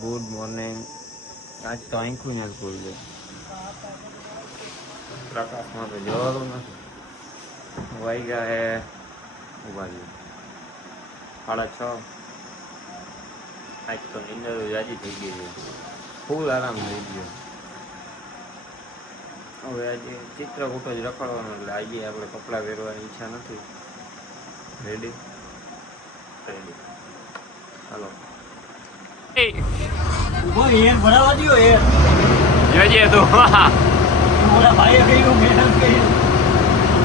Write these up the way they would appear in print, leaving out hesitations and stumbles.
Good morning. આજ તો આંખું જ ખુલ છે, પ્રકાશમાં તો જવાનું નથી. વાગ્યા હે ઉભા 6:30. આજ તો નીંદર જાજી થઈ ગઈ છે, ફૂલ આરામ થઈ ગયો. હવે આજે ચિત્રકૂટ જ રખડવાનું, એટલે આજે આપણે કપડાં પહેરવાની ઈચ્છા નથી. રેડી રેડી હાલો. જોજે તું.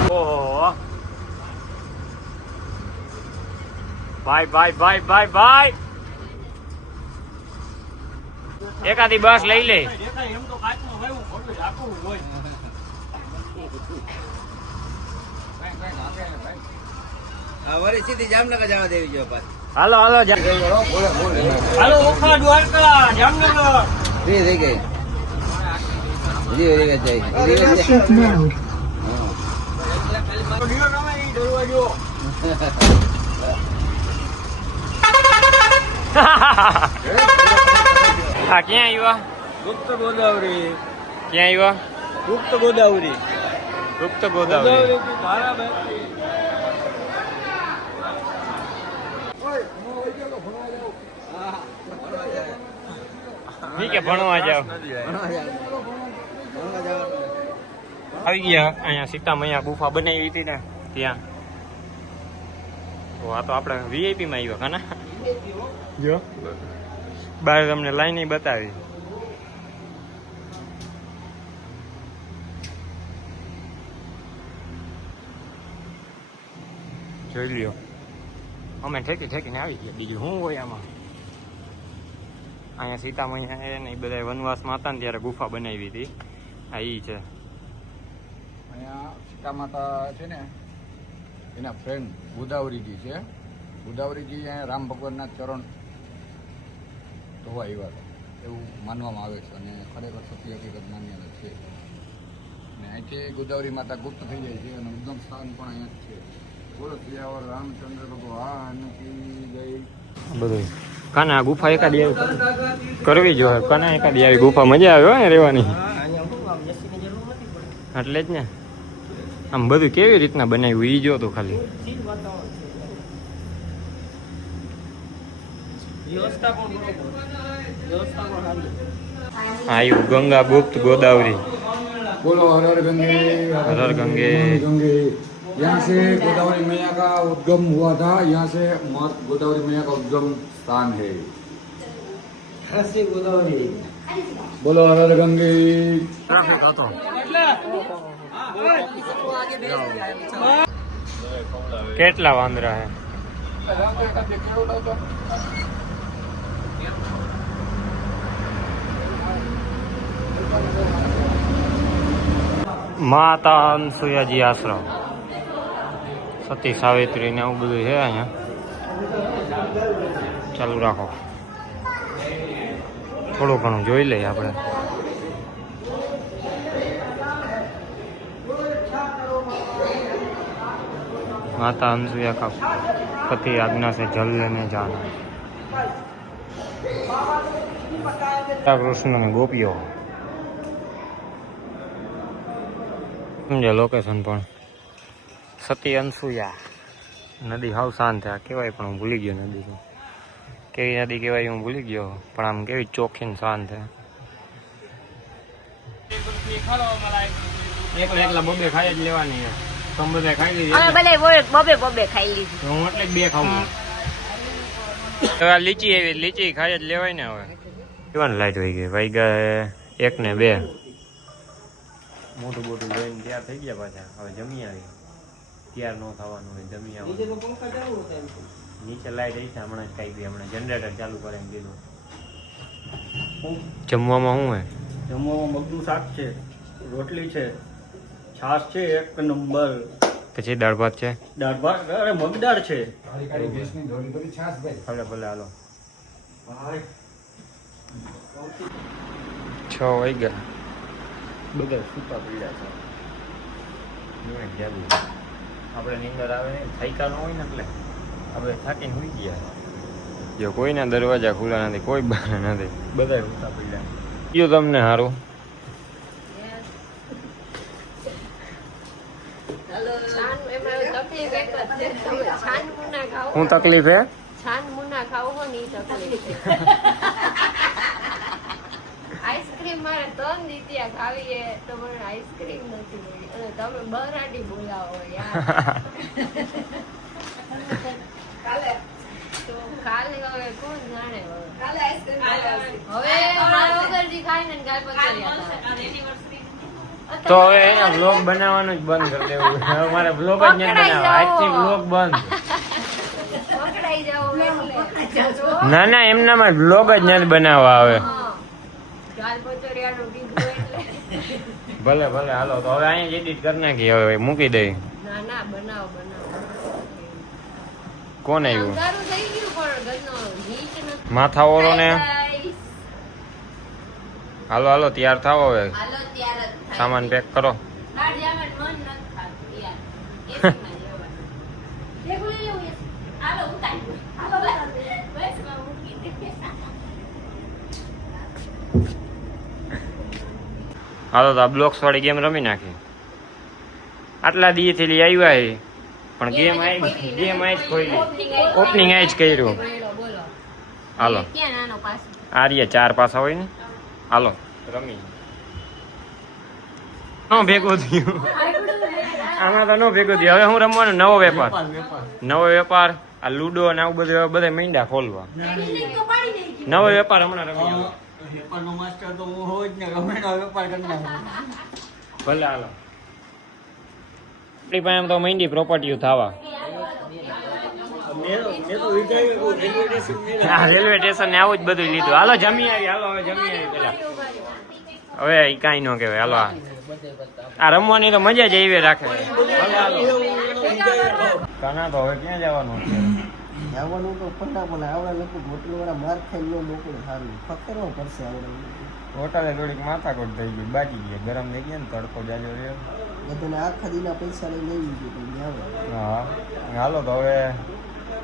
ઓહો ભાઈ ભાઈ ભાઈ ભાઈ ભાઈ, એકાદી બસ લઈ લે. સીધી જામનગર જવા દેવી જોઈએ. હાલો હાલો હાલો ઓખા દ્વારકા જામનગર ફ્રી થઈ ગઈ. હા ક્યાં આવ્યા? ગુપ્ત ગોદાવરી. ક્યાં આવ્યા? ગુપ્ત ગોદાવરી. ગુપ્ત ગોદાવરી. ઠીક છે, ભણવા જાવ. આવી ગયા અહીંયા સીતામૈયા ગુફા બનાવી હતી ને ત્યાં. તો આ તો આપણે વીઆઈપી માં આવ્યા કાના. જો બહાર તમને લાઈન બતાવી. જોઈ લ્યો, અમે ઠેકીને આવી ગયા. બીજું શું હોય આમાં? અહીંયા સીતામૈયા ને એ બધા વનવાસમાં હતા ને ત્યારે ગુફા બનાવી હતી. આ ઈ છે અહીંયા સીતા માતા છે ને, એના ફ્રેન્ડ ગોદાવરીજી છે. ગોદાવરીજી અહીંયા રામ ભગવાનના ચરણ ધોવા આવ્યા હતા એવું માનવામાં આવે છે, અને ખરેખર સત્ય હકીકત માન્યતા છે. અને અહીંથી ગોદાવરી માતા ગુપ્ત થઈ જાય છે, અને ઉદ્ગમ સ્થાન પણ અહીંયા જ છે. બોલો સિયાવર રામચંદ્ર ભગવાન કી જય. બધું કાના આ ગુફા એકાદી કરવી જોઈએ. કાના એકાદી આવી ગુફા મજા આવે ને રહેવાની. એટલે જ ને આમ બધું કેવી રીતના બનાવ્યું ઈ જો તો ખાલી. આવ્યું ગંગા ગુપ્ત ગોદાવરી. बोलो हर हर गंगे हर हर गंगे गंगे। यहाँ से गोदावरी मैया का उद्गम हुआ था, यहाँ से गोदावरी मैया का उद्गम स्थान है। ગોદાવરી. बोलो हर हर गंगे। કેટલા વાંદરા હે? માતા અનસુયાજી આશ્રમ, સતી સાવિત્રી ને એવું બધું છે અહીંયા. ચાલુ રાખો, થોડું ઘણું જોઈ લઈએ આપણે. माता अनसुया का पति आज्ञा से जल लेने जाना. कृष्ण में गोपियों समझे लोकेशन पण सती अनसुया नदी हाव शांत है. केवाय पण हूँ भूली गयो नदी तो केवी नदी केवाय हूँ भूली गयो, पण आम केवी चोखी ने शांत है. एकला बबे खाई ज लेवानी है. તમે બધા ખાઈ લીધી? અમે બધા બબે ખાઈ લીધી. હું એટલે બે ખાવું. હવે લીચી એવી લીચી ખાઈ જ લેવાય ને. હવે કેવાની લાઈટ વહી ગઈ? વહી ગયા 1 ને 2. મોટું મોટું જોઈને તૈયાર થઈ ગયા પાછા. હવે જમી આવી. તૈયાર ન થવાનું હોય, જમી આવે. નીચે લાઈટ આવી છે હમણાં જ ખાઈ ગઈ. હમણાં જનરેટર ચાલુ કરીને દીધું. જમવામાં શું હે? જમવામાં મગનું શાક છે, રોટલી છે, છાશ છે 1 નંબર, પછી દાળ ભાત છે. દાળ ભાત અરે મગદાળ છે. ભલે ભલે હાલો. 6 વાગી ગયા. બધા સૂતા પીડા છે. આપણે નીંદર આવે ને થાક્યા ન હોય ને એટલે આપણે થાકીને સુઈ ગયા. જો કોઈના દરવાજા ખુલ્લા નથી, કોઈ બહાર નથી, બધા ઊંચા પડ્યા. કયું તમને સારું? તકલીફ એક જ છે, તમે છાન મુના ખાઓ, શું તકલીફ હે? છાન મુના ખાઓ હો ને ઈ તકલીફ છે. આઈસ્ક્રીમ મારે 3 દીતિયા ખાવી છે તો મને આઈસ્ક્રીમ નથી મળી અને તમે બરાડી બોલાવો યાર. તો કાલે હવે કોણ જાણે હવે મારા વગરજી ખાય ને ગાય પચાવ્યા તો હવે એના વ્લોગ બનાવવાનું જ બંધ કરી દેવું. હવે મારે વ્લોગ જ નથી બનાવવા, આજથી વ્લોગ બંધ. પકડાઈ જાઓ એટલે ના ના, એમનામાં વ્લોગ જ નથી બનાવવા હવે. ગાલ પચોરિયાનું કીધું એટલે ભલે ભલે, હાલો તો હવે અહીંયા એડિટ કરી નાખી, હવે મૂકી દઈ. ના ના બનાવો કોણ આવ્યું? અંધારું થઈ ગયું પણ ઘરનો હીટ નથી. માથા ઓળો ને. Guys, હાલો હાલો, તૈયાર થાવ હવે, હાલો ત્યાર જ થાય. સામાન પેક કરો. બહાર જવાનું મન નથી થતું યાર. એસીમાં જવાનું. ભેગું લઈ લેવું એસી? હાલો ઉતારી. હાલો બસમાં મૂકી દે. હાલો તો આ બ્લોક્સ વાળી ગેમ રમી નાખી. આટલા દીથી લઈ આવ્યા છે પણ ગેમ આઈ જ ખોલી. ઓપનિંગ આઈ જ કર્યું. બોલો. હાલો ક્યાં નાનો પાસ? આ રહ્યા 4 પાસા હોય ને. હાલો રમી. નો ભેગું થયું, આમાં તો નો ભેગું થયું. હવે હું રમવાનું નવો વેપાર. નવો વેપાર, આ લુડો ને આવું બધું બધા મીંડા ખોલવા. નવો વેપાર હમણાં રમી. વેપારનો માસ્ટર તો હું હોઉં જ ને, ગમે એનો વેપાર કરી નાખું. ભલે હાલો. આપણી પાસે એમ તો મીંડી પ્રોપર્ટીઓ થવા. મેં તો વિચાર્યું કે રેલવે સ્ટેશન હા, રેલવે સ્ટેશન ને આવું જ બધું લીધું. હાલો જમી આવી, હાલો હવે જમી આવી પેલા. હવે ઈ કાંઈ ન કહેવાય. હાલો આ રમવાની તો મજા જ એવી રાખે. કાના તો હવે ક્યાં જવાનું છે? આવવાનું તો ફંડા પણ આવડા લોકો હોટલ વાળા માર ખાઈ ન મોકલે સારું ફકરવો પડશે આવડા હોટલે થોડીક માથાકૂટ થઈ ગઈ, બાકી ગઈ, ગરમ થઈ ગયા ને તડકો જાજો રહ્યો. બધાને આખા દીના પૈસા લઈ લેવી જોઈએ પણ આવે હા હાલો તો હવે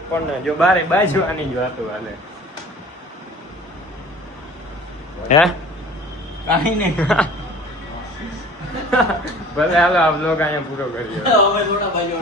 પણ જો બારે બાજવાની જ વાતો હાલે. હે કાંઈ નહીં. ભલે હાલો આ બ્લોગ અહીંયા પૂરો કરીએ. હવે થોડા બાજુ